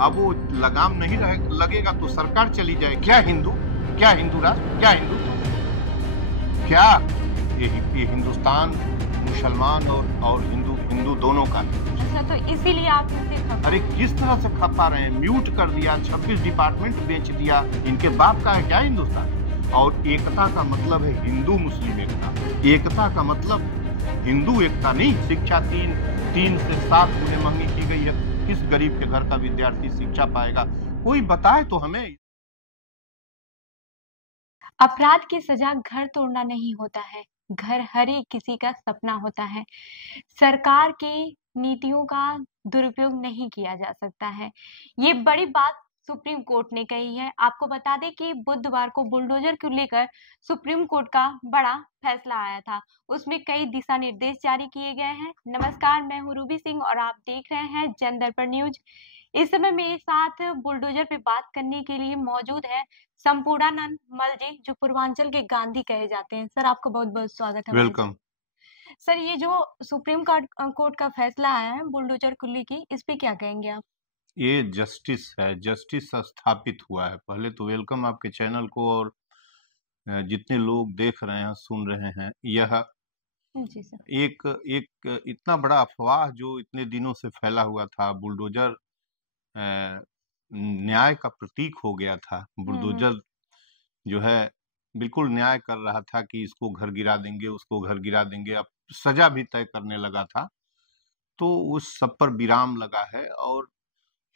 अब वो लगाम नहीं लगेगा तो सरकार चली जाए। क्या हिंदू, क्या हिंदू राष्ट्र, क्या हिंदुत्व, क्या ये हिंदुस्तान मुसलमान और हिंदू दोनों का है। अच्छा, तो इसीलिए आप इनसे खफा अरे किस तरह से खपा रहे हैं, म्यूट कर दिया, 26 डिपार्टमेंट बेच दिया। इनके बाप का है क्या हिंदुस्तान? और एकता का मतलब है हिंदू मुस्लिम एकता। एकता का मतलब हिंदू एकता नहीं। शिक्षा 3 से 7 गुने महंगी की गई है। किस गरीब के घर का विद्यार्थी शिक्षा पाएगा? कोई बताए तो हमें। अपराध की सजा घर तोड़ना नहीं होता है, घर हर एक किसी का सपना होता है। सरकार की नीतियों का दुरुपयोग नहीं किया जा सकता है। ये बड़ी बात सुप्रीम कोर्ट ने कही है। आपको बता दें कि बुधवार को बुलडोजर को लेकर सुप्रीम कोर्ट का बड़ा फैसला आया था। उसमें कई दिशा निर्देश जारी किए गए हैं। नमस्कार, मैं हूँ रूबी सिंह और आप देख रहे हैं जन दर्पण न्यूज। इस समय मेरे साथ बुलडोजर पे बात करने के लिए मौजूद है संपूर्णानंद मल जी, जो पूर्वांचल के गांधी कहे जाते हैं। सर, आपका बहुत बहुत स्वागत है हमारे वेलकम। साथ। सर, ये जो सुप्रीम कोर्ट का फैसला आया है बुलडोजर को लेके, इस पे क्या कहेंगे आप? ये जस्टिस है, जस्टिस स्थापित हुआ है। पहले तो वेलकम आपके चैनल को, और जितने लोग देख रहे हैं सुन रहे हैं। यह जी सर। एक एक इतना बड़ा अफवाह जो इतने दिनों से फैला हुआ था, बुलडोजर न्याय का प्रतीक हो गया था। बुलडोजर जो है बिल्कुल न्याय कर रहा था कि इसको घर गिरा देंगे, उसको घर गिरा देंगे। अब सजा भी तय करने लगा था, तो उस सब पर विराम लगा है।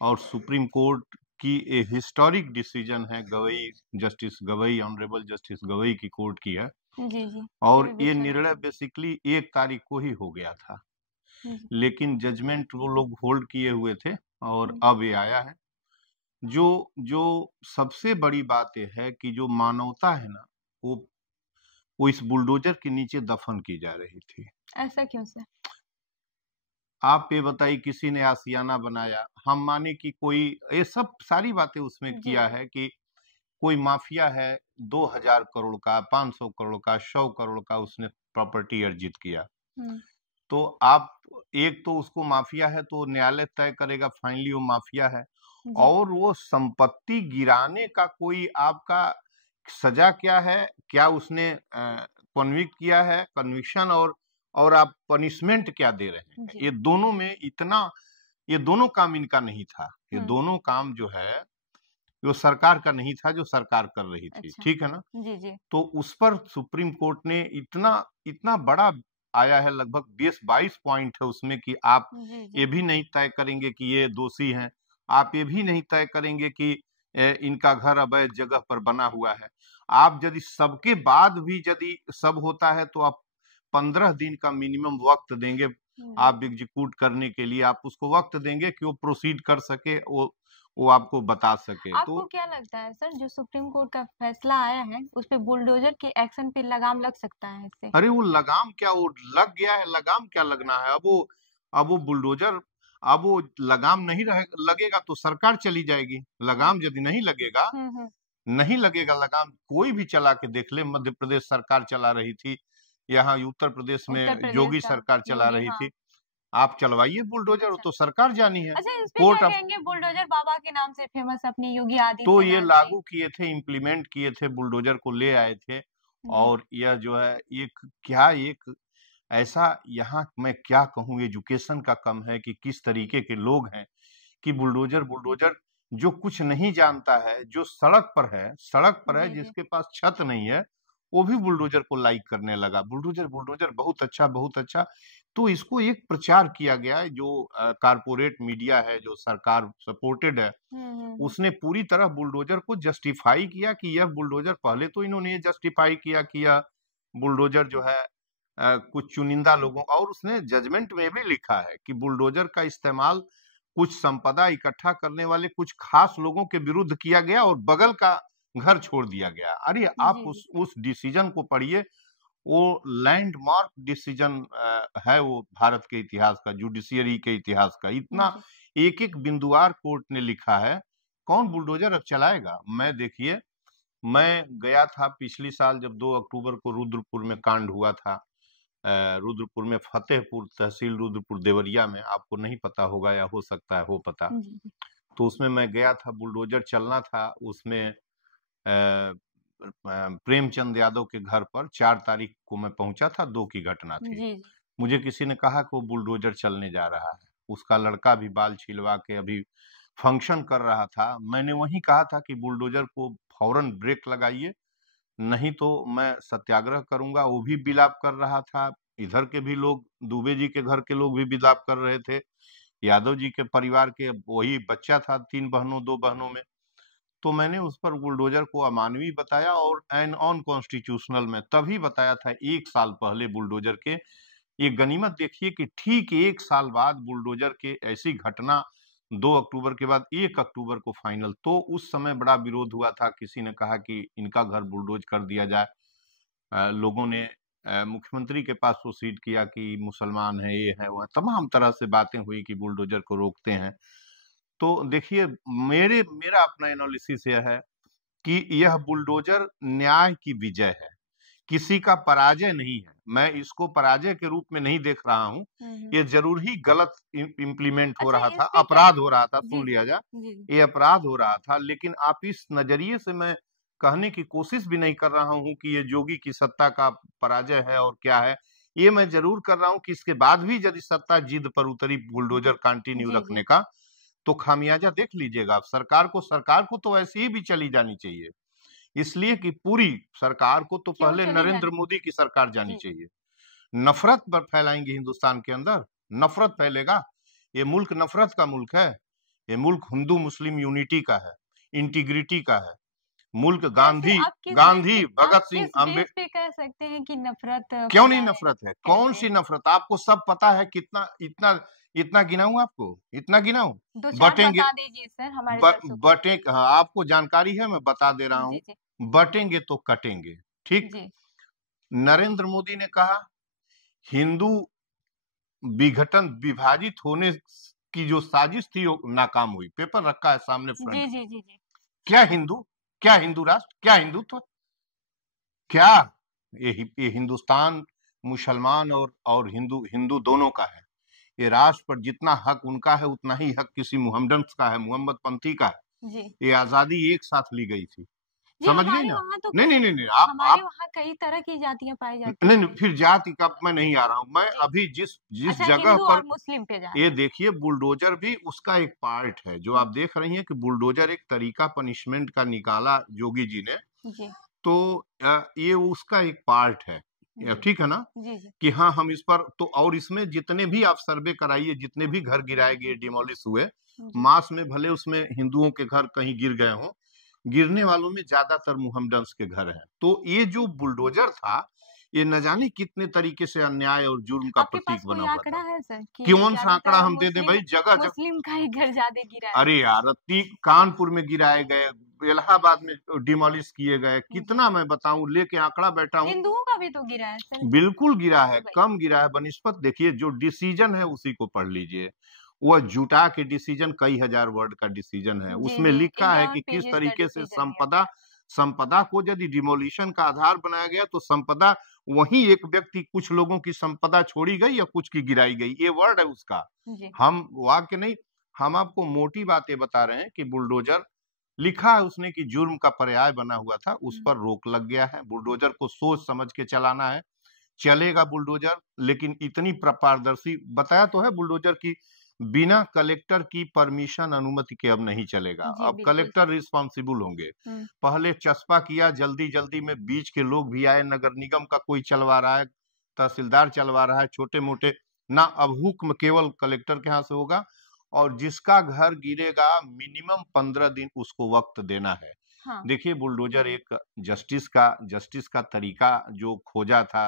और सुप्रीम कोर्ट की ए हिस्टोरिक डिसीजन है, Gavai justice Gavai, honourable justice Gavai की कोर्ट की है। जी जी। और ये निर्णय बेसिकली 1 तारीख को ही हो गया था, जी। लेकिन जजमेंट वो लोग होल्ड किए हुए थे और अब ये आया है। जो जो सबसे बड़ी बात ये है कि जो मानवता है ना, वो इस बुलडोजर के नीचे दफन की जा रही थी। ऐसा क्यों सर? आप ये बताइए, किसी ने आशियाना बनाया, हम माने कि कोई, ये सब सारी बातें उसमें जी किया है कि कोई माफिया है, 2000 करोड़ का, 500 करोड़ का, 100 करोड़ का उसने प्रॉपर्टी अर्जित किया। तो आप, एक तो उसको माफिया है तो न्यायालय तय करेगा फाइनली वो माफिया है। जी। और वो संपत्ति गिराने का कोई आपका सजा क्या है, क्या उसने कन्विक्ट किया है, कन्विक्शन, और आप पनिशमेंट क्या दे रहे हैं? जी। ये दोनों में इतना, ये दोनों काम इनका नहीं था। ये दोनों काम जो है वो सरकार का नहीं था, जो सरकार कर रही थी। अच्छा। ठीक है ना? जी जी। तो उस पर सुप्रीम कोर्ट ने इतना इतना बड़ा आया है, लगभग 20-22 पॉइंट है उसमें, कि आप जी ये जी। भी नहीं तय करेंगे कि ये दोषी हैं। आप ये भी नहीं तय करेंगे कि इनका घर अवैध जगह पर बना हुआ है। आप यदि सबके बाद भी यदि सब होता है तो आप 15 दिन का मिनिमम वक्त देंगे आप एग्जीक्यूट करने के लिए। आप उसको वक्त देंगे कि वो प्रोसीड कर सके, वो आपको बता सके। आपको तो क्या लगता है सर, जो सुप्रीम कोर्ट का फैसला आया है उस पे बुलडोजर के एक्शन पे लगाम लग सकता है इससे? अरे वो लगाम क्या, वो लग गया है, लगाम क्या लगना है? अब वो बुलडोजर, अब वो लगाम नहीं लगेगा तो सरकार चली जाएगी। लगाम यदि नहीं लगेगा, हम्म। नहीं लगेगा लगाम, कोई भी चला के देख ले। मध्य प्रदेश सरकार चला रही थी, यहाँ उत्तर प्रदेश में उत्तर प्रदेश योगी का सरकार चला योगी, रही हाँ। थी। आप चलवाइए बुलडोजर, वो अच्छा। तो सरकार जानी है। अच्छा, इस पे क्या कोर्ट अब कहेंगे? बुलडोजर बाबा के नाम से फेमस अपने योगी तो ये आदित्यनाथ जी। लागू किए थे, इम्प्लीमेंट किए थे, बुलडोजर को ले आए थे। जी। और यह जो है एक, क्या एक ऐसा, यहाँ मैं क्या कहूँ, एजुकेशन का कम है कि किस तरीके के लोग हैं कि बुलडोजर बुलडोजर जो कुछ नहीं जानता है, जो सड़क पर है, सड़क पर है, जी जी। जिसके पास छत नहीं है, वो भी बुलडोजर को लाइक करने लगा। बुलडोजर बुलडोजर बहुत अच्छा, बहुत अच्छा। तो इसको एक प्रचार किया गया है, जो कारपोरेट मीडिया है, जो सरकार सपोर्टेड है, उसने पूरी तरह बुलडोजर को जस्टिफाई किया कि यह बुलडोजर, पहले तो इन्होंने ये जस्टिफाई किया कि यह बुलडोजर जो है कुछ चुनिंदा लोगों, और उसने जजमेंट में भी लिखा है कि बुलडोजर का इस्तेमाल कुछ संपदा इकट्ठा करने वाले कुछ खास लोगों के विरुद्ध किया गया और बगल का घर छोड़ दिया गया। अरे आप जी जी। उस डिसीजन को पढ़िए। वो लैंडमार्क डिसीजन है, वो भारत के इतिहास का, जुडिशियरी के इतिहास का। इतना जी। एक एक बिंदुवार कोर्ट ने लिखा है। कौन बुलडोजर अब चलाएगा? मैं, देखिए, मैं गया था पिछली साल जब 2 अक्टूबर को रुद्रपुर में कांड हुआ था। रुद्रपुर में, फतेहपुर तहसील रुद्रपुर देवरिया में, आपको नहीं पता होगा या हो सकता है हो पता। जी जी। तो उसमें मैं गया था, बुलडोजर चलना था उसमें। प्रेमचंद यादव के घर पर 4 तारीख को मैं पहुंचा था, 2 की घटना थी। जी मुझे किसी ने कहा कि वो बुलडोजर चलने जा रहा है, उसका लड़का भी बाल छिलवा के अभी फंक्शन कर रहा था। मैंने वहीं कहा था कि बुलडोजर को फौरन ब्रेक लगाइए, नहीं तो मैं सत्याग्रह करूंगा। वो भी विलाप कर रहा था, इधर के भी लोग, दुबे जी के घर के लोग भी विलाप कर रहे थे, यादव जी के परिवार के, वही बच्चा था 3 बहनों 2 बहनों में। तो मैंने उस पर बुलडोजर को अमानवीय बताया और एन ऑन कॉन्स्टिट्यूशनल में तभी बताया था 1 साल पहले बुलडोजर के। ये गनीमत देखिए कि ठीक 1 साल बाद बुलडोजर के ऐसी घटना, 2 अक्टूबर के बाद 1 अक्टूबर को फाइनल। तो उस समय बड़ा विरोध हुआ था, किसी ने कहा कि इनका घर बुलडोज कर दिया जाए। लोगों ने मुख्यमंत्री के पास प्रोसीड किया कि मुसलमान है, ये है, वो है, तमाम तरह से बातें हुई कि बुलडोजर को रोकते हैं। तो देखिए, मेरा अपना एनालिसिस यह है कि यह बुलडोजर न्याय की विजय है, किसी का पराजय नहीं है। मैं इसको पराजय के रूप में नहीं देख रहा हूँ। ये जरूर ही गलत इम्प्लीमेंट हो अच्छा, रहा इस था, पे क्या? अपराध हो रहा था, जी सुन लिया जी जाए, जी ये अपराध हो रहा था। लेकिन आप इस नजरिए से, मैं कहने की कोशिश भी नहीं कर रहा हूँ कि ये जोगी की सत्ता का पराजय है और क्या है। ये मैं जरूर कर रहा हूँ कि इसके बाद भी यदि सत्ता जिद पर उतरी बुलडोजर कंटिन्यू जी रखने जी का, तो खामियाजा देख लीजिएगा। आप सरकार को तो ऐसे ही भी चली जानी चाहिए, इसलिए कि पूरी सरकार को तो क्यों पहले चली नरेंद्र जानी? मोदी की सरकार जानी जी चाहिए। नफरत पर फैलाएंगे हिंदुस्तान के अंदर, नफरत फैलेगा। ये मुल्क नफरत का मुल्क है, ये मुल्क हिंदू मुस्लिम यूनिटी का है, इंटीग्रिटी का है मुल्क। कैसे गांधी, आप किस बेस पे, गांधी, आप भगत सिंह, किस बेस पे कह सकते हैं कि नफरत क्यों नहीं फैला रहे हैं? नफरत है? कौन कैसे? सी नफरत? आपको सब पता है, कितना, इतना, इतना गिनाऊं आपको, इतना गिनाऊं? दो चार बटेंगे, बता दीजिए सर हमारे दर्शकों को। बटे, हाँ, आपको जानकारी है, मैं बता दे रहा हूं। जी जी बटेंगे तो कटेंगे, ठीक। जी नरेंद्र मोदी ने कहा हिंदू विघटन, विभाजित होने की जो साजिश थी वो नाकाम हुई। पेपर रखा है सामने जी फ्रंट। जी जी जी क्या हिंदू, क्या हिंदू राष्ट्र, क्या हिंदुत्व, क्या? ये हिंदुस्तान मुसलमान और हिंदू, हिंदू दोनों का है। ये राष्ट्र पर जितना हक उनका है, उतना ही हक किसी मोहम्मदन का है, मोहम्मद पंथी का है। जी ये आजादी एक साथ ली गई थी, जी। समझ गई हमारे ना? वहाँ तो नहीं नहीं कई, नहीं नहीं, हमारे आप वहाँ कई तरह की जातियां पाई जाती नहीं नहीं, हैं। फिर जाति का मैं नहीं आ रहा हूं। मैं जी। अभी जिस जिस अच्छा, जगह हिंदू पर, और मुस्लिम पे जा रहे ये हैं। देखिए, बुलडोजर भी उसका एक पार्ट है। जो आप देख रही हैं कि बुलडोजर एक तरीका पनिशमेंट का निकाला जोगी जी ने, जी तो ये उसका एक पार्ट है। जी ठीक है ना? जी जी कि हाँ, हम इस पर तो, और इसमें जितने भी आप सर्वे कराइए, जितने भी घर गिराए गए, डिमोलिश हुए, जी मास में, भले उसमें हिंदुओं के घर कहीं गिर गए हों, गिरने वालों में ज्यादातर मुहम्मदन्स के घर हैं। तो ये जो बुलडोजर था, ये न जाने कितने तरीके से अन्याय और जुर्म का आपके प्रतीक पास बना कोई हुआ आंकड़ा था। है सर कि कौन सा आंकड़ा ज्यादातर हम दे दें भाई? जगह जगह, मुस्लिम का ही घर ज्यादा गिरा है? अरे यार, कानपुर में गिराए गए, इलाहाबाद में डिमोलिश किए गए, जी। कितना मैं बताऊं, लेके आंकड़ा बैठा हूं। हिंदुओं का भी तो गिरा है सर। बिल्कुल गिरा है, जी भाई। कम गिरा है बनिस्पत। देखिए, जो डिसीजन है उसी को पढ़ लीजिए। वह जुटा के डिसीजन, कई हजार वर्ड का डिसीजन है, जी उसमें जी लिखा है 11 कि किस पेजेस का तरीके से डिसीजन दिया संपदा, संपदा को यदि डिमोलिशन का आधार बनाया गया, तो संपदा, वही एक व्यक्ति, कुछ लोगों की संपदा छोड़ी गई या कुछ की गिराई गई, ये वर्ड है उसका। जी हम वाक्य नहीं, हम आपको मोटी बातें बता रहे हैं कि बुलडोजर लिखा है उसने कि जुर्म का पर्याय बना हुआ था, उस पर रोक लग गया है। बुलडोजर को सोच समझ के चलाना है, चलेगा बुलडोजर, लेकिन इतनी पारदर्शी बताया तो है बुलडोजर की, बिना कलेक्टर की परमिशन, अनुमति के अब नहीं चलेगा। जी अब बिल्कुल कलेक्टर रिस्पॉन्सिबल होंगे। हम्म पहले चस्पा किया, जल्दी जल्दी में बीच के लोग भी आए, नगर निगम का कोई चलवा रहा है, तहसीलदार चलवा रहा है, छोटे मोटे ना। अब हुक्म केवल कलेक्टर के यहाँ से होगा, और जिसका घर गिरेगा मिनिमम 15 दिन उसको वक्त देना है। हाँ देखिए, बुलडोजर एक जस्टिस का तरीका जो खोजा था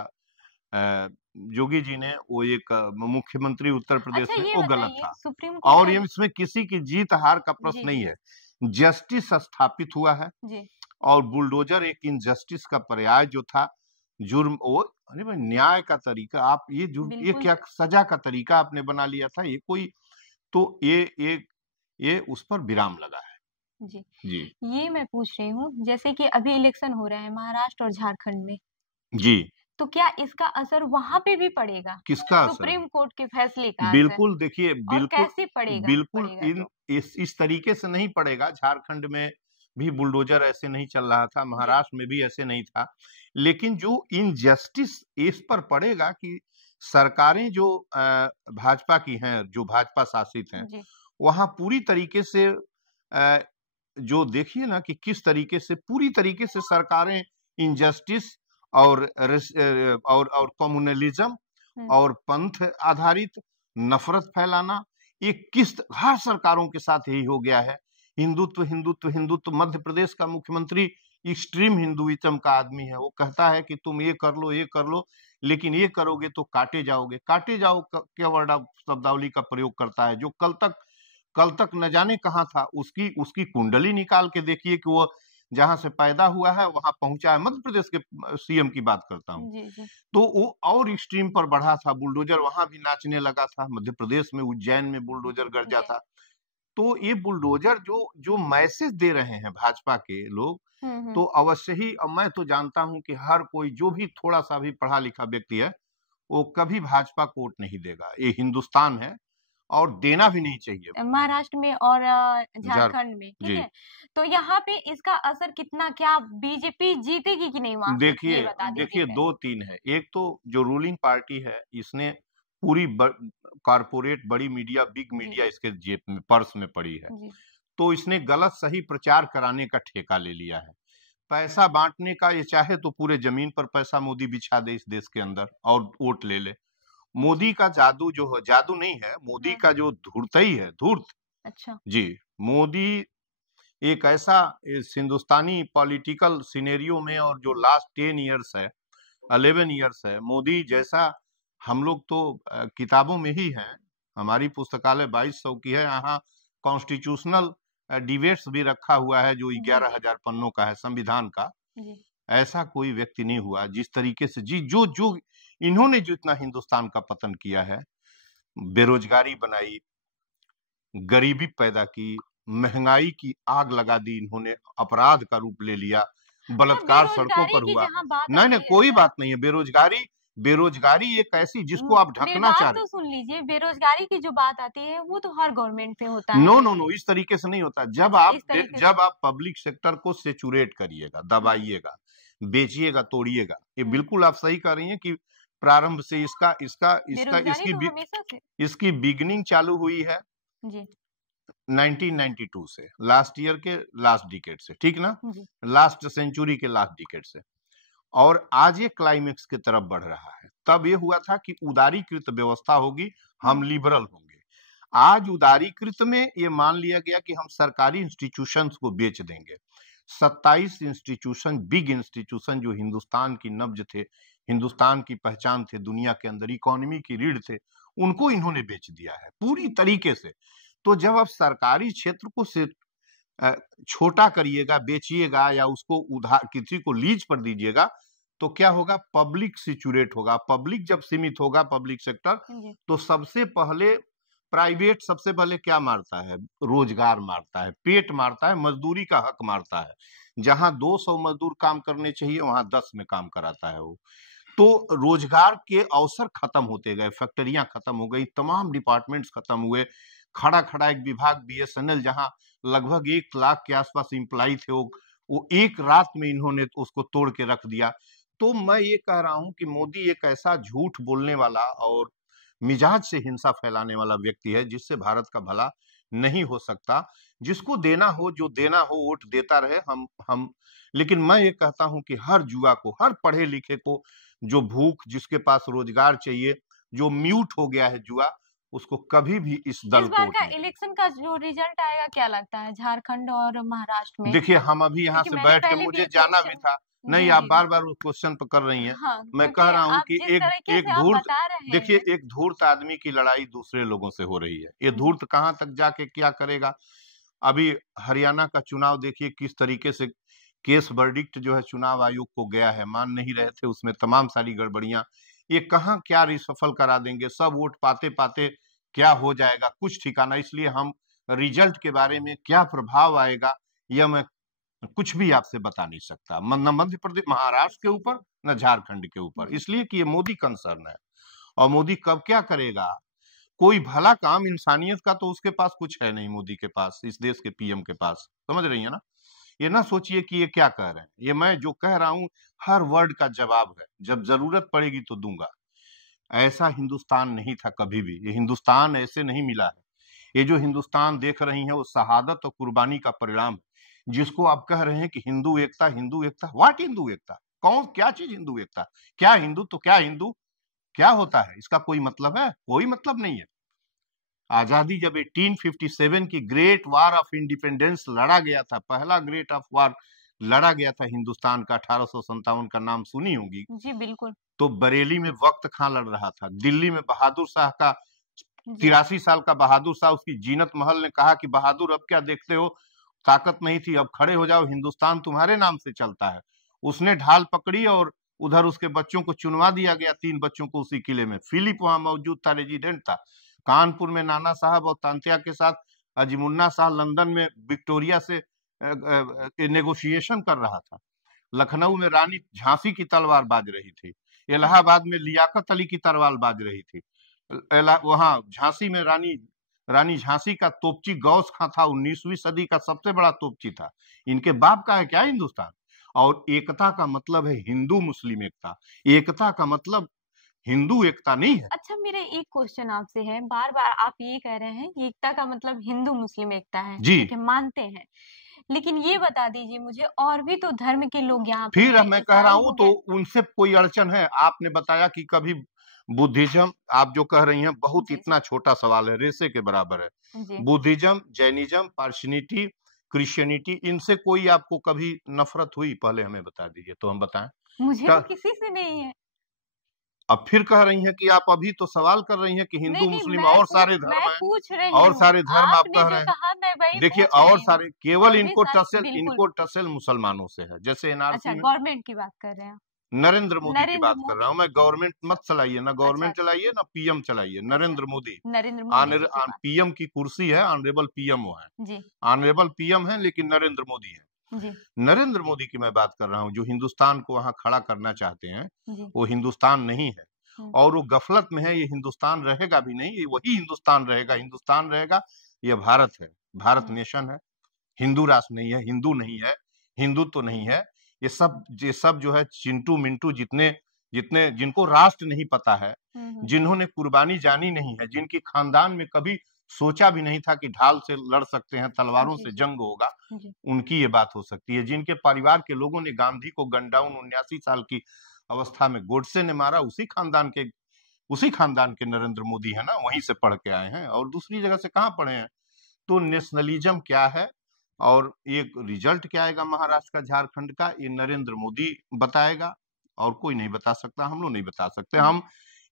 जोगी जी ने, वो एक मुख्यमंत्री उत्तर प्रदेश अच्छा, में, ये वो गलत बताइए था। सुप्रीम कोर्ट और का ये इसमें किसी की जीत हार का जी प्रश्न जी नहीं है, जस्टिस स्थापित हुआ है। जी और बुलडोजर एक इनजस्टिस का पर्याय जो था, जुर्म, वो, अरे भाई, न्याय का तरीका, आप ये जुर्म, ये बिल्कुल क्या सजा का तरीका आपने बना लिया था, ये कोई, तो ये उस पर विराम लगा है। जी। जी ये मैं पूछ रही हूँ, जैसे कि अभी इलेक्शन हो रहे हैं महाराष्ट्र और झारखंड में, जी तो क्या इसका असर वहां पे भी पड़ेगा? किसका असर? सुप्रीम कोर्ट के फैसले का असर? बिल्कुल, देखिए और बिल्कुल, कैसे पड़ेगा बिल्कुल पड़ेगा इन तो? इस तरीके से नहीं पड़ेगा। झारखंड में भी बुलडोजर ऐसे नहीं चल रहा था, जी। महाराष्ट्र में भी ऐसे नहीं था। लेकिन जो इनजस्टिस इस पर पड़ेगा कि सरकारें जो भाजपा की हैं, जो भाजपा शासित हैं, जी। वहाँ पूरी तरीके से जो देखिए ना कि किस तरीके से पूरी तरीके से सरकारें इनजस्टिस और और कम्युनलिज्म और पंथ आधारित नफरत फैलाना, ये किस हर सरकारों के साथ यही हो गया है। हिंदुत्व हिंदुत्व हिंदुत्व। मध्य प्रदेश का मुख्यमंत्री एक्सट्रीम हिंदुइज्म का आदमी है। वो कहता है कि तुम ये कर लो, लेकिन ये करोगे तो काटे जाओगे। काटे जाओ क्या वर्ड शब्दावली का प्रयोग करता है, जो कल तक न जाने कहाँ था। उसकी उसकी कुंडली निकाल के देखिए कि वो जहां से पैदा हुआ है वहां पहुंचा है। मध्य प्रदेश के सीएम की बात करता हूँ। जी, जी। तो वो और एक्सट्रीम पर बढ़ा था। बुलडोजर वहां भी नाचने लगा था। मध्य प्रदेश में उज्जैन में बुलडोजर गरजा जी। था। तो ये बुलडोजर जो जो मैसेज दे रहे हैं भाजपा के लोग, तो अवश्य ही, अब मैं तो जानता हूं कि हर कोई जो भी थोड़ा सा भी पढ़ा लिखा व्यक्ति है, वो कभी भाजपा को वोट नहीं देगा। ये हिंदुस्तान है और देना भी नहीं चाहिए। महाराष्ट्र में और झार झारखंड में, ठीक जी। है? तो यहाँ पे इसका असर कितना, क्या बीजेपी जीतेगी कि नहीं वहां पे? ये देखिए बता दीजिए देखिए, पहले। 2-3 है। एक तो जो रूलिंग पार्टी है, इसने पूरी कारपोरेट बड़ी मीडिया, बिग जी। मीडिया इसके जेब में, पर्स में पड़ी है। जी। तो इसने गलत सही प्रचार कराने का ठेका ले लिया है। पैसा बांटने का, ये चाहे तो पूरे जमीन पर पैसा मोदी बिछा दे इस देश के अंदर और वोट ले ले। मोदी का जादू जो है, जादू नहीं है, मोदी हाँ। का जो धूर्तई है, धूर्त। अच्छा। जी। मोदी एक ऐसा इस हिंदुस्तानी पॉलिटिकल सिनेरियो में, और जो लास्ट 10 इयर्स है, 11 इयर्स है, मोदी जैसा हम लोग तो किताबों में ही हैं। हमारी पुस्तकालय 2200 की है। यहाँ कॉन्स्टिट्यूशनल डिबेट्स भी रखा हुआ है जो जी। 11,000 पन्नों का है, संविधान का। जी। ऐसा कोई व्यक्ति नहीं हुआ जिस तरीके से जी जो जो इन्होंने जो इतना हिंदुस्तान का पतन किया है। बेरोजगारी बनाई, गरीबी पैदा की, महंगाई की आग लगा दी इन्होंने, अपराध का रूप ले लिया, अच्छा, बलात्कार सड़कों बेरोजगारी पर की हुआ। जहाँ बात नहीं नहीं, आती है, कोई अच्छा, बात नहीं है। बेरोजगारी बेरोजगारी एक ऐसी जिसको आप मेरी ढकना चाह बात रहे। तो सुन लीजिए। बेरोजगारी की जो बात आती है वो तो हर गवर्नमेंट पे होता नो है। नो नो, इस तरीके से नहीं होता। अच्छा, इस तरीके से। जब आप पब्लिक सेक्टर को सेचुरेट करिएगा, दबाइएगा, बेचिएगा, तोड़िएगा, ये बिल्कुल आप सही कह रही हैं कि प्रारंभ से इसका इसका इसका बेरोजगारी तो हमेशा से। इसकी बिगिनिंग चालू हुई है जी। 1992 से, लास्ट ईयर के लास्ट डिकेड से, ठीक ना? जी। लास्ट सेंचुरी के लास्ट डिकेड से। और आज ये क्लाइमेक्स की तरफ बढ़ रहा है। तब ये हुआ था कि उदारीकृत व्यवस्था होगी, हम लिबरल होंगे। आज उदारीकृत में ये मान लिया गया कि हम सरकारी इंस्टीट्यूशंस को बेच देंगे। 27 इंस्टीट्यूशन, बिग इंस्टीट्यूशन, जो हिंदुस्तान की नब्ज थे, हिंदुस्तान की पहचान थे, दुनिया के अंदर इकोनॉमी की रीढ़ थे, उनको इन्होंने बेच दिया है पूरी तरीके से। तो जब आप सरकारी क्षेत्र को से छोटा करिएगा, बेचिएगा, या उसको उधार किसी को लीज पर दीजिएगा, तो क्या होगा? पब्लिक सिचुरेट होगा। पब्लिक जब सीमित होगा, पब्लिक सेक्टर, तो सबसे पहले प्राइवेट सबसे पहले क्या मारता है? रोजगार मारता है, पेट मारता है, मजदूरी का हक मारता है। जहां 200 मजदूर काम करने चाहिए, वहां 10 में काम कराता है वो। तो रोजगार के अवसर खत्म होते गए, फैक्ट्रियां खत्म हो गई, तमाम डिपार्टमेंट्स खत्म हुए। खड़ा खड़ा एक विभाग बीएसएनएल, जहां लगभग 1 लाख के आसपास इंप्लाई थे, वो एक रात में इन्होंने उसको तोड़ के रख दिया। तो मैं ये कह रहा हूं कि मोदी एक ऐसा झूठ बोलने वाला और मिजाज से हिंसा फैलाने वाला व्यक्ति है, जिससे भारत का भला नहीं हो सकता। जिसको देना हो, जो देना हो, वोट देता रहे। हम लेकिन मैं ये कहता हूं कि हर जुआ को, हर पढ़े लिखे को, जो भूख, जिसके पास रोजगार चाहिए, जो म्यूट हो गया है जुआ, उसको कभी भी इस दल इस को बार वोट का नहीं देना। इलेक्शन का जो रिजल्ट आएगा, क्या लगता है झारखंड और महाराष्ट्र में? देखिए, हम अभी यहाँ क्योंकि से मैंने बैठ के, पहले भी मुझे एक जाना भी क्वेश्चन। था। नहीं, जी, आप जी, बार जी। बार उस क्वेश्चन पर कर रही हैं। हाँ, मैं क्योंकि कह रहा हूं आप कि जिस एक तरीके एक से आप धूर्त, बता रहे देखिए, हैं। एक धूर्त आदमी की लड़ाई दूसरे लोगों से हो रही है। ये जी। धूर्त कहां तक जाके क्या करेगा? अभी हरियाणा का चुनाव देखिए किस तरीके से केस वर्डिक्ट जो है चुनाव आयोग को गया है, मान नहीं रहे थे, उसमें तमाम सारी गड़बड़ियां। ये कहां क्या रिसफल करा देंगे? सब वोट पाते पाते क्या हो जाएगा, कुछ ठिकाना। इसलिए हम रिजल्ट के बारे में, क्या प्रभाव आएगा, यह मैं कुछ भी आपसे बता नहीं सकता, न मध्य प्रदेश महाराष्ट्र के ऊपर न झारखंड के ऊपर, जी इसलिए कि ये मोदी कंसर्न है। और मोदी कब क्या करेगा, कोई भला काम इंसानियत का तो उसके पास कुछ है नहीं, मोदी के पास, इस देश के पीएम के पास, समझ रही है ना। ये ना सोचिए कि ये क्या कह रहे हैं, ये मैं जो कह रहा हूं हर वर्ड का जवाब है, जब जरूरत पड़ेगी तो दूंगा। ऐसा हिंदुस्तान नहीं था कभी भी, ये हिंदुस्तान ऐसे नहीं मिला है। ये जो हिंदुस्तान देख रही है वो शहादत और कुर्बानी का परिणाम है। जिसको आप कह रहे हैं कि हिंदू एकता, हिंदू एकता, व्हाट हिंदू एकता, कौन, क्या चीज हिंदू एकता, क्या हिंदू तो क्या हिंदू, क्या होता है, इसका कोई मतलब है, कोई मतलब नहीं है। आजादी जब 1857 की ग्रेट वार ऑफ इंडिपेंडेंस लड़ा गया था, पहला ग्रेट ऑफ वार लड़ा गया था हिंदुस्तान का, 1857 का नाम सुनी होगी। जी बिल्कुल। तो बरेली में वक्त खां लड़ रहा था, दिल्ली में बहादुर शाह का, जी 83 साल का बहादुर शाह, उसकी जीनत महल ने कहा कि बहादुर अब क्या देखते हो, ताकत नहीं थी, अब खड़े हो जाओ, हिंदुस्तान तुम्हारे नाम से चलता है। उसने ढाल पकड़ी और उधर उसके बच्चों को चुनवा दिया गया, 3 बच्चों को उसी किले में। फिलिप वहां मौजूद था, रेजिडेंट था। कानपुर में नाना साहब और तांत्या के साथ अजीमुन्ना शाह लंदन में विक्टोरिया से नेगोशिएशन कर रहा था। लखनऊ में रानी झांसी की तलवार बाज रही थी, इलाहाबाद में लियाकत अली की तलवार बाज रही थी, वहां झांसी में रानी रानी झांसी का तोपची गौस खां था, 19वीं सदी का सबसे बड़ा तोपची था। इनके बाप का है क्या हिंदुस्तान। और एकता का मतलब है हिंदू मुस्लिम एकता, एकता का मतलब हिंदू एकता नहीं है। अच्छा, मेरा एक क्वेश्चन आपसे है, बार बार आप ये कह रहे हैं कि एकता का मतलब हिंदू मुस्लिम एकता है, जी, ठीक है, मानते हैं, लेकिन ये बता दीजिए मुझे, और भी तो धर्म के लोग यहाँ पे फिर हैं, मैं कह रहा ईसाई हूं हो तो गए। उनसे कोई अड़चन है। आपने बताया कि कभी बुद्धिज्म, आप जो कह रही हैं बहुत जी इतना छोटा सवाल है, रेसे के बराबर है। जी। बुद्धिज्म, जैनिज्म, पार्शनिटी, क्रिश्चियनिटी, इनसे कोई आपको कभी नफरत हुई, पहले हमें बता दीजिए तो हम बताएं। मुझे क्या तो किसी से नहीं है। अब फिर कह रही हैं कि आप अभी तो सवाल कर रही हैं कि नहीं हिंदू नहीं, मुस्लिम और सारे धर्म मैं हैं, पूछ रही और हूँ, सारे धर्म आप आपने कह जो रहे हैं। कहा मैं वही देखिए पूछ और रही हूँ। सारे, केवल और भी सारे, बिल्कुल। इनको टसल मुसलमानों से है, जैसे अच्छा, एनआरसी में। गवर्नमेंट की बात कर रहे हैं। नरेंद्र मोदी की नरेंद्र बात कर रहा मोदी। हूं मैं, गवर्नमेंट मत चलाइए, ना अच्छा गवर्नमेंट अच्छा चलाइए ना पीएम चलाइए, अच्छा। नरेंद्र मोदी। नरेंद्र मोदी जी की बात। पीएम की कुर्सी है, ऑनरेबल पीएम वो है, जी ऑनरेबल पीएम है, लेकिन नरेंद्र मोदी है। जी नरेंद्र मोदी की मैं बात कर रहा हूँ, जो हिंदुस्तान को वहां खड़ा करना चाहते हैं, जी। वो हिंदुस्तान नहीं है। हम्म, और वो गफलत में है, ये हिंदुस्तान रहेगा भी नहीं, ये वही हिंदुस्तान रहेगा, हिंदुस्तान रहेगा, ये भारत है, भारत हम्म, नेशन है, हिंदू राष्ट्र नहीं है, हिंदू नहीं है, हिंदुत्व नहीं है। ये सब जो है चिंटू मिंटू, जितने जितने जिनको राष्ट्र नहीं पता है, हम्म। जिन्होंने कुर्बानी जानी नहीं है, जिनकी खानदान में कभी सोचा भी नहीं था कि ढाल से लड़ सकते हैं, तलवारों जी से जी जंग होगा, जी। उनकी ये बात हो सकती है। जिनके परिवार के लोगों ने गांधी को गन डाउन 79 साल की अवस्था में गोडसे ने मारा, उसी खानदान के नरेंद्र मोदी है ना, वहीं से पढ़ के आए हैं, और दूसरी जगह से कहाँ पढ़े हैं। तो नेशनलिज्म क्या है और ये रिजल्ट क्या आएगा महाराष्ट्र का, झारखंड का, ये नरेंद्र मोदी बताएगा, और कोई नहीं बता सकता, हम लोग नहीं बता सकते। हम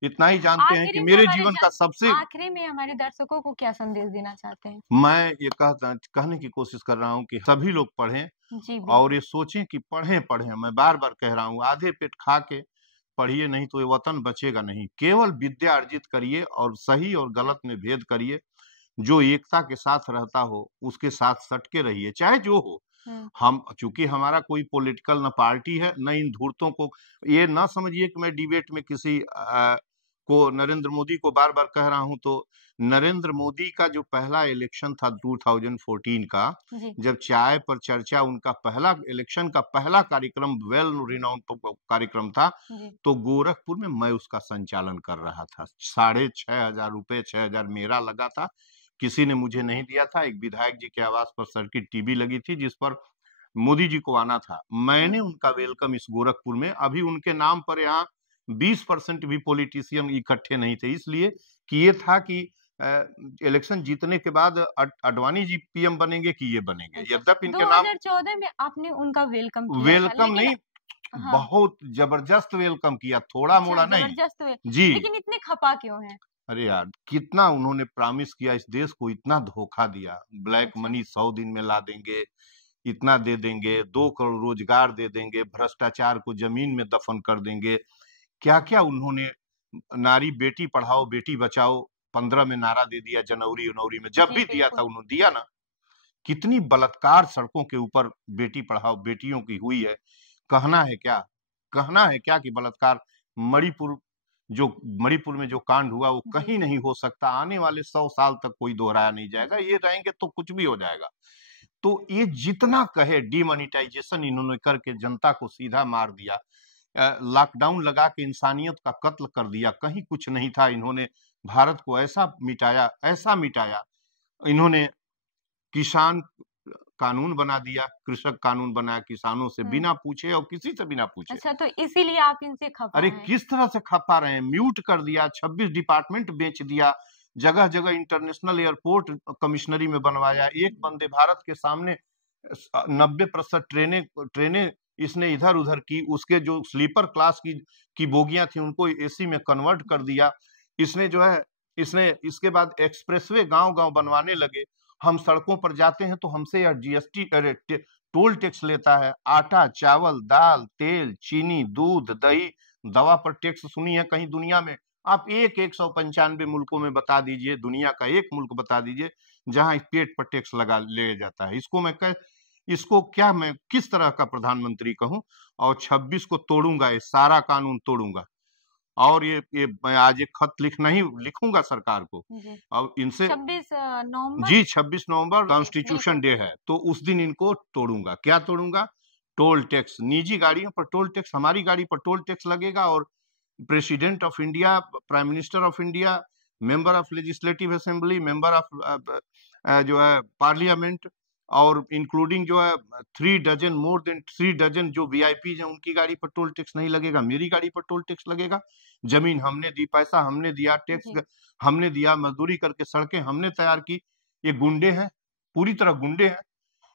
इतना ही जानते हैं कि मेरे जीवन का सबसे, आखिरी में हमारे दर्शकों को क्या संदेश देना चाहते हैं? मैं ये कहने की कोशिश कर रहा हूँ कि सभी लोग पढ़ें, जी और बिल्कुल। ये सोचें कि पढ़ें पढ़ें, मैं बार बार कह रहा हूँ, आधे पेट खा के पढ़िए, नहीं तो ये वतन बचेगा नहीं। केवल विद्या अर्जित करिए और सही और गलत में भेद करिए, जो एकता के साथ रहता हो उसके साथ सटके रहिए, चाहे जो हो। हम्म। हम चूंकि हमारा कोई पॉलिटिकल न पार्टी है न इन धूर्तों को, ये ना समझिए कि मैं डिबेट में किसी को, नरेंद्र मोदी को बार बार कह रहा हूं। तो नरेंद्र मोदी का जो पहला इलेक्शन था 2014 का, जी जब चाय पर चर्चा उनका पहला इलेक्शन का पहला कार्यक्रम, वेल रिनाउंड कार्यक्रम था, जी। तो गोरखपुर में मैं उसका संचालन कर रहा था। 6,500 रुपए, 6,000 मेरा लगा था, किसी ने मुझे नहीं दिया था। एक विधायक जी के आवास पर सर्किट टीवी लगी थी जिस पर मोदी जी को आना था, मैंने उनका वेलकम इस गोरखपुर में, अभी उनके नाम पर यहाँ 20% भी पॉलिटिशियन इकट्ठे नहीं थे, इसलिए कि ये था कि इलेक्शन जीतने के बाद अडवाणी जी पीएम बनेंगे कि ये बनेंगे, अच्छा, यद्यपि इनके नाम। 2014 में आपने उनका वेलकम किया था, वेलकम लेकिन नहीं, हाँ। बहुत जबरदस्त वेलकम किया, थोड़ा अच्छा, मोड़ा नहीं। जबरदस्त हुए, जी, लेकिन इतने खपा क्यों हैं? अरे यार कितना उन्होंने प्रॉमिस किया, इस देश को इतना धोखा दिया, ब्लैक अच्छा। मनी 100 दिन में ला देंगे, इतना दे देंगे, 2 करोड़ रोजगार दे देंगे, भ्रष्टाचार को जमीन में दफन कर देंगे, क्या क्या उन्होंने। नारी बेटी पढ़ाओ बेटी बचाओ 15 में नारा दे दिया, जनवरी में, जब जी भी दिया था बिल्कुल। उन्होंने दिया ना। कितनी बलात्कार सड़कों के ऊपर बेटी पढ़ाओ बेटियों की हुई है। कहना है क्या, कहना है क्या कि बलात्कार मणिपुर जो मणिपुर में जो कांड हुआ वो जी। कहीं नहीं हो सकता। आने वाले 100 साल तक कोई दोहराया नहीं जाएगा, ये रहेंगे तो कुछ भी हो जाएगा। तो ये जितना कहे डिमोनिटाइजेशन इन्होंने करके जनता को सीधा मार दिया। लॉकडाउन लगा के इंसानियत का कत्ल कर दिया, कहीं कुछ नहीं था। इन्होंने भारत को ऐसा मिटाया। इन्होंने किसान कानून बना दिया, कृषक कानून बनाया किसानों से बिना पूछे और किसी से बिना पूछे। अच्छा, तो इसीलिए आप इनसे खफा अरे हैं। किस तरह से खपा रहे हैं, म्यूट कर दिया, 26 डिपार्टमेंट बेच दिया, जगह जगह इंटरनेशनल एयरपोर्ट कमिश्नरी में बनवाया। एक वंदे भारत के सामने 90% ट्रेनें ट्रेनें इसने इधर उधर की। उसके जो स्लीपर क्लास की बोगियां थी उनको एसी में कन्वर्ट कर दिया। इसने जो है इसने इसके बाद एक्सप्रेसवे गांव गांव बनवाने लगे। हम सड़कों पर जाते हैं तो हमसे यह जीएसटी टोल टैक्स लेता है। आटा चावल दाल तेल चीनी दूध दही दवा पर टैक्स सुनी है कहीं दुनिया में? आप 195 मुल्कों में बता दीजिए, दुनिया का एक मुल्क बता दीजिए जहां पेट पर टैक्स लगा ले जाता है। इसको क्या मैं किस तरह का प्रधानमंत्री कहूं? और 26 को तोड़ूंगा, ये सारा कानून तोड़ूंगा। और ये मैं आज एक खत लिखूंगा सरकार को। जी। और इनसे 26 नवंबर। जी 26 नवंबर कॉन्स्टिट्यूशन बिल्कुल। डे है, तो उस दिन इनको तोड़ूंगा। क्या तोड़ूंगा? Toll tax. निजी गाड़ियों पर टोल टैक्स, हमारी गाड़ी पर टोल टैक्स लगेगा। और president of India, prime minister of India, member of legislative assembly, member of जो है पार्लियामेंट, और इंक्लूडिंग जो है 3 डजन, मोर देन 3 डजन जो वीआईपी हैं उनकी गाड़ी पर टोल टैक्स नहीं लगेगा, मेरी गाड़ी पर टोल टैक्स लगेगा। जमीन हमने दी, पैसा हमने दिया, टैक्स जी। हमने दिया, मजदूरी करके सड़कें हमने तैयार की। ये गुंडे हैं, पूरी तरह गुंडे हैं।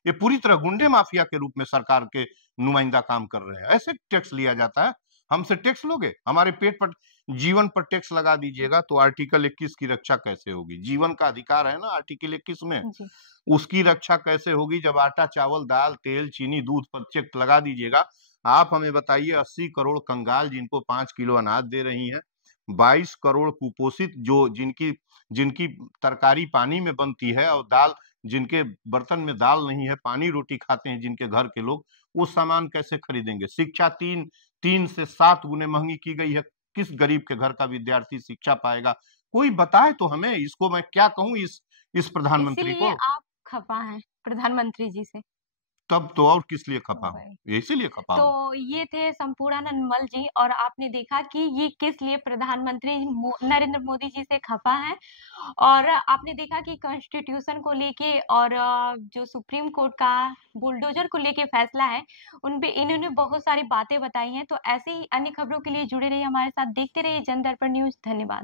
ये पूरी तरह गुंडे माफिया के रूप में सरकार के नुमाइंदा काम कर रहे हैं। ऐसे टैक्स लिया जाता है? हमसे टैक्स लोगे? हमारे पेट पर जीवन पर टैक्स लगा दीजिएगा तो आर्टिकल 21 की रक्षा कैसे होगी? जीवन का अधिकार है ना आर्टिकल 21 में, जी। उसकी रक्षा कैसे होगी जब आटा चावल दाल तेल चीनी दूध पर टैक्स लगा दीजिएगा? आप हमें बताइए, 80 करोड़ कंगाल जिनको 5 किलो अनाज दे रही हैं, 22 करोड़ कुपोषित जो जिनकी जिनकी तरकारी पानी में बनती है और दाल, जिनके बर्तन में दाल नहीं है, पानी रोटी खाते हैं जिनके घर के लोग, वो सामान कैसे खरीदेंगे? शिक्षा 3 से 7 गुने महंगी की गई है। किस गरीब के घर का विद्यार्थी शिक्षा पाएगा? कोई बताए तो हमें। इसको मैं क्या कहूं इस प्रधानमंत्री इसीलिए को? आप खफा हैं प्रधानमंत्री जी से। तब तो और किस लिए खपा हूं? वही। इसीलिए खपा तो हूं। ये थे संपूर्णानंद मल जी, और आपने देखा कि ये किस लिए प्रधानमंत्री नरेंद्र मोदी जी से खफा हैं। और आपने देखा कि कॉन्स्टिट्यूशन को लेके और जो सुप्रीम कोर्ट का बुलडोजर को लेके फैसला है, उन पे इन्होंने बहुत सारी बातें बताई हैं। तो ऐसे ही अन्य खबरों के लिए जुड़े रहिए हमारे साथ, देखते रहिए जन दर्पण न्यूज। धन्यवाद।